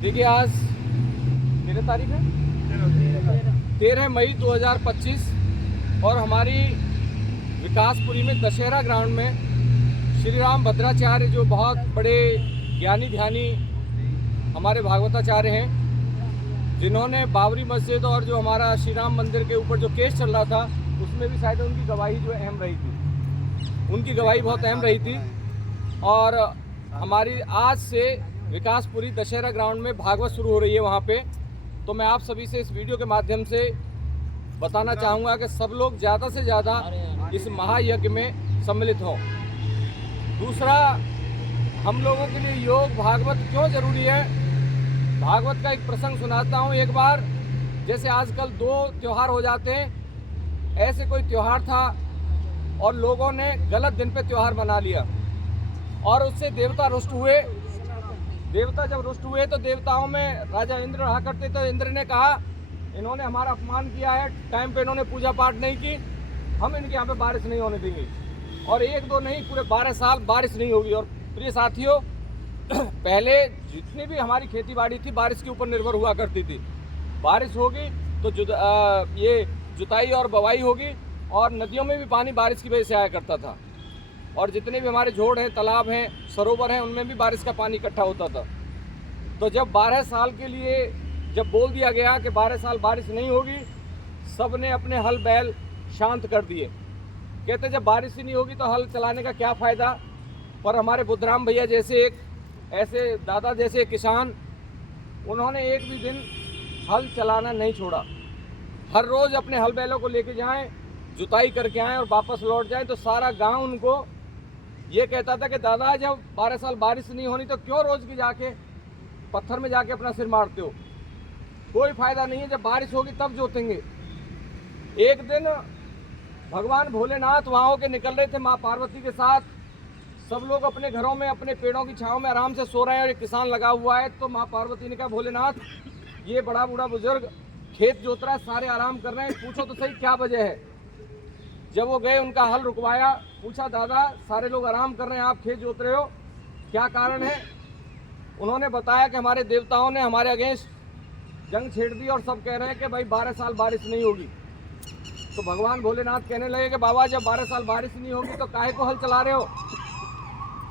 देखिए आज कितनी तारीख है 13 मई 2025 और हमारी विकासपुरी में दशहरा ग्राउंड में श्री राम भद्राचार्य जो बहुत बड़े ज्ञानी ध्यानी हमारे भागवताचार्य हैं, जिन्होंने बाबरी मस्जिद और जो हमारा श्री राम मंदिर के ऊपर जो केस चल रहा था उसमें भी शायद उनकी गवाही जो अहम रही थी, उनकी गवाही बहुत अहम रही थी। और हमारी आज से विकासपुरी दशहरा ग्राउंड में भागवत शुरू हो रही है वहाँ पे। तो मैं आप सभी से इस वीडियो के माध्यम से बताना चाहूँगा कि सब लोग ज़्यादा से ज़्यादा इस महायज्ञ में सम्मिलित हों। दूसरा, हम लोगों के लिए योग भागवत क्यों ज़रूरी है, भागवत का एक प्रसंग सुनाता हूँ। एक बार जैसे आजकल दो त्यौहार हो जाते हैं, ऐसे कोई त्यौहार था और लोगों ने गलत दिन पे त्यौहार मना लिया और उससे देवता रुष्ट हुए। देवता जब रुष्ट हुए तो देवताओं में राजा इंद्र रहा करते, तो इंद्र ने कहा इन्होंने हमारा अपमान किया है, टाइम पे इन्होंने पूजा पाठ नहीं की, हम इनके यहाँ पे बारिश नहीं होने देंगे। और एक दो नहीं, पूरे 12 साल बारिश नहीं होगी। और प्रिय साथियों, पहले जितनी भी हमारी खेती बाड़ी थी बारिश के ऊपर निर्भर हुआ करती थी। बारिश होगी तो ये जुताई और बवाई होगी, और नदियों में भी पानी बारिश की वजह से आया करता था। और जितने भी हमारे जोड़ हैं, तालाब हैं, सरोवर हैं, उनमें भी बारिश का पानी इकट्ठा होता था। तो जब 12 साल के लिए जब बोल दिया गया कि 12 साल बारिश नहीं होगी, सब ने अपने हल बैल शांत कर दिए। कहते जब बारिश ही नहीं होगी तो हल चलाने का क्या फ़ायदा। पर हमारे बुद्धराम भैया जैसे एक ऐसे दादा जैसे किसान, उन्होंने एक भी दिन हल चलाना नहीं छोड़ा। हर रोज़ अपने हल बैलों को लेके जाएं, जुताई करके आएँ और वापस लौट जाएं। तो सारा गांव उनको ये कहता था कि दादा जब 12 साल बारिश नहीं होनी तो क्यों रोज़ की जाके पत्थर में जाके अपना सिर मारते हो, कोई फ़ायदा नहीं है, जब बारिश होगी तब जोतेंगे। एक दिन भगवान भोलेनाथ वहाँ के निकल रहे थे माँ पार्वती के साथ, सब लोग अपने घरों में अपने पेड़ों की छाँव में आराम से सो रहे हैं और एक किसान लगा हुआ है। तो माँ पार्वती ने कहा भोलेनाथ ये बड़ा बूढ़ा बुजुर्ग खेत जोत रहा है, सारे आराम कर रहे हैं, पूछो तो सही क्या वजह है। जब वो गए, उनका हल रुकवाया, पूछा दादा सारे लोग आराम कर रहे हैं, आप खेत जोत रहे हो, क्या कारण है। उन्होंने बताया कि हमारे देवताओं ने हमारे अगेंस्ट जंग छेड़ दी और सब कह रहे हैं कि भाई 12 साल बारिश नहीं होगी। तो भगवान भोलेनाथ कहने लगे कि बाबा जब 12 साल बारिश नहीं होगी तो काहे को हल चला रहे हो।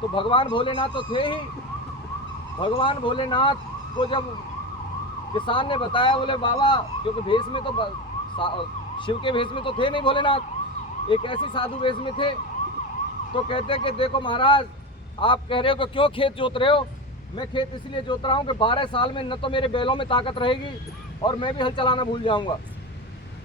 तो भगवान भोलेनाथ तो थे ही, भगवान भोलेनाथ को जब किसान ने बताया, बोले बाबा, क्योंकि भेष में तो शिव के भेष में तो थे नहीं भोलेनाथ, एक ऐसी साधु वेश में थे। तो कहते कि देखो महाराज, आप कह रहे हो कि क्यों खेत जोत रहे हो, मैं खेत इसलिए जोत रहा हूँ कि 12 साल में न तो मेरे बैलों में ताकत रहेगी और मैं भी हल चलाना भूल जाऊँगा,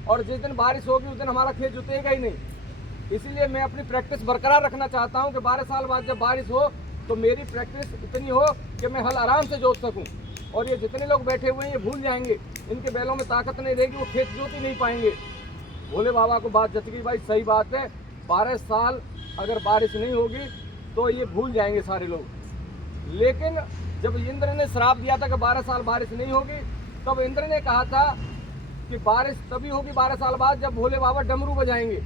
और जिस दिन बारिश होगी उस दिन हमारा खेत जुतेगा ही नहीं। इसीलिए मैं अपनी प्रैक्टिस बरकरार रखना चाहता हूँ कि 12 साल बाद जब बारिश हो तो मेरी प्रैक्टिस इतनी हो कि मैं हल आराम से जोत सकूँ। और ये जितने लोग बैठे हुए हैं ये भूल जाएंगे, इनके बैलों में ताकत नहीं रहेगी, वो खेत जोत ही नहीं पाएंगे। भोले बाबा को बात जच गई, भाई सही बात है, 12 साल अगर बारिश नहीं होगी तो ये भूल जाएंगे सारे लोग। लेकिन जब इंद्र ने श्राप दिया था कि 12 साल बारिश नहीं होगी, तब इंद्र ने कहा था कि बारिश तभी होगी 12 साल बाद जब भोले बाबा डमरू बजाएंगे,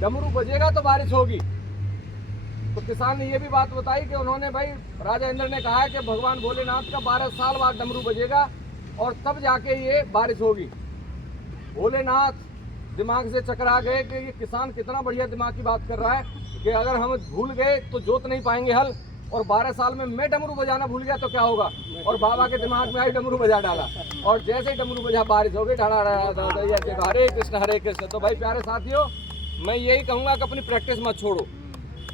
डमरू बजेगा तो बारिश होगी। तो किसान ने ये भी बात बताई कि उन्होंने, भाई राजा इंद्र ने कहा है कि भगवान भोलेनाथ का 12 साल बाद डमरू बजेगा और तब जाके ये बारिश होगी। भोलेनाथ दिमाग से चकरा गए कि ये किसान कितना बढ़िया दिमाग की बात कर रहा है कि अगर हम भूल गए तो जोत नहीं पाएंगे हल, और 12 साल में मैं डमरू बजाना भूल गया तो क्या होगा। और बाबा के दिमाग में आई, डमरू बजा डाला, और जैसे ही डमरू बजा बारिश हो गई, हरे कृष्ण। तो भाई प्यारे साथियों, मैं यही कहूँगा कि अपनी प्रैक्टिस मत छोड़ो।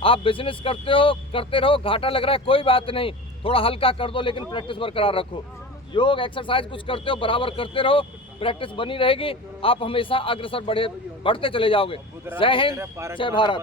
आप बिजनेस करते हो, करते रहो, घाटा लग रहा है कोई बात नहीं, थोड़ा हल्का कर दो, लेकिन प्रैक्टिस बरकरार रखो। योग एक्सरसाइज कुछ करते हो बराबर करते रहो, प्रैक्टिस बनी रहेगी, आप हमेशा अग्रसर बढ़ते चले जाओगे। जय हिंद, जय भारत।